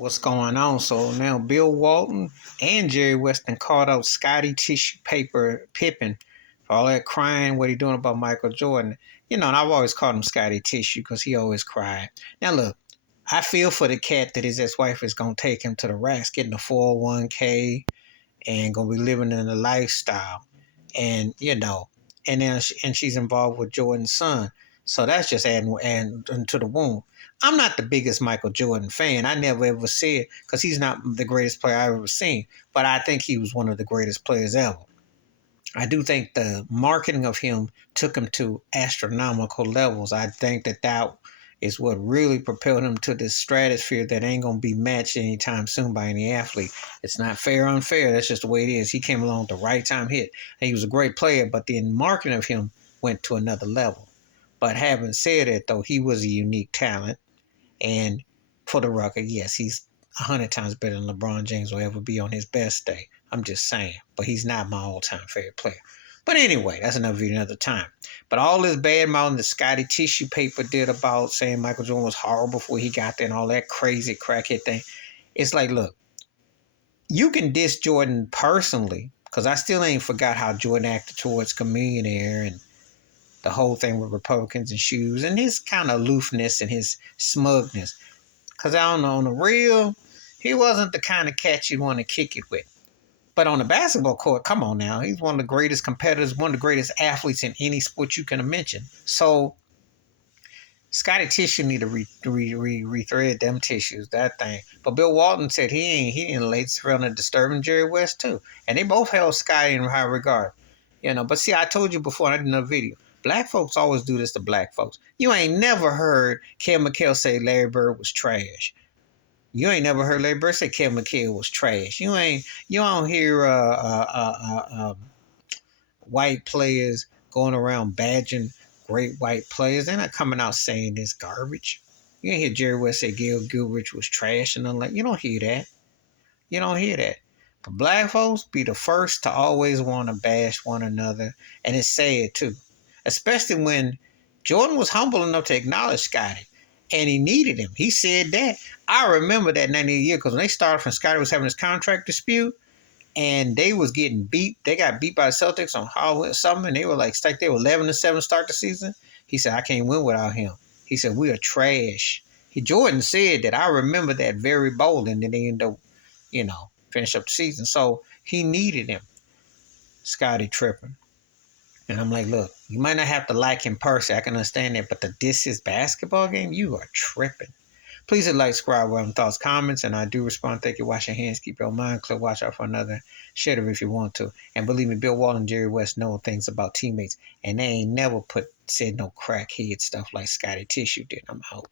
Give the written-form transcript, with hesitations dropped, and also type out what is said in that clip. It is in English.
what's going on. So now Bill Walton and Jerry Weston called out Scotty Tissue Paper Pippen for all that crying, what he doing about Michael Jordan. And I've always called him Scotty Tissue because he always cried. Now look, I feel for the cat that his ex-wife is gonna take him to the racks, getting a 401k and gonna be living in a lifestyle, and and she's involved with Jordan's son. So that's just adding to the wound. I'm not the biggest Michael Jordan fan. I never ever said because he's not the greatest player I've ever seen, but I think he was one of the greatest players ever. I do think the marketing of him took him to astronomical levels. I think that is what really propelled him to this stratosphere that ain't going to be matched anytime soon by any athlete. It's not fair or unfair. That's just the way it is. He came along at the right time hit. And he was a great player, but the marketing of him went to another level. But having said that, though, he was a unique talent. And for the record, yes, he's 100 times better than LeBron James will ever be on his best day. I'm just saying. But he's not my all-time favorite player. But anyway, that's another video another time. But all this bad mouthing that Scotty Tissue Paper did about saying Michael Jordan was horrible before he got there and all that crazy crackhead thing. It's like, look, you can diss Jordan personally, because I still ain't forgot how Jordan acted towards Chameleon and the whole thing with Republicans and shoes and his kind of aloofness and his smugness. Because I don't know, on the real, he wasn't the kind of cat you'd want to kick it with. But on the basketball court, come on now. He's one of the greatest competitors, one of the greatest athletes in any sport you can mention. So Scotty Tissue need to rethread them tissues, that thing. But Bill Walton said he didn't lay around and disturbing Jerry West too. And they both held Scotty in high regard. But see, I told you before, and I did another video. Black folks always do this to black folks. You ain't never heard Kel McHale say Larry Bird was trash. You ain't never heard Larry Bird say Kevin McHale was trash. You don't hear white players going around badging great white players. They're not coming out saying this garbage. You ain't hear Jerry West say Gail Gilbert was trash and nothing like. You don't hear that. You don't hear that. But black folks be the first to always want to bash one another, and it's sad too, especially when Jordan was humble enough to acknowledge Scotty. And he needed him. He said that. I remember that 98 year because when they started from Scotty was having his contract dispute and they was getting beat. They got beat by the Celtics on Halloween something and they were like 11-7 start the season. He said, I can't win without him. He said, we are trash. Jordan said that. I remember that very bold, and then they ended up, finish up the season. So he needed him. Scotty tripping. And I'm like, look, you might not have to like him personally. I can understand that. But to diss his basketball game, you are tripping. Please hit like, subscribe, welcome thoughts, comments. And I do respond. Thank you. Wash your hands. Keep your mind clear. Watch out for another shitter if you want to. And believe me, Bill Walton and Jerry West know things about teammates. And they ain't never said no crackhead stuff like Scotty Tissue did. I'm out.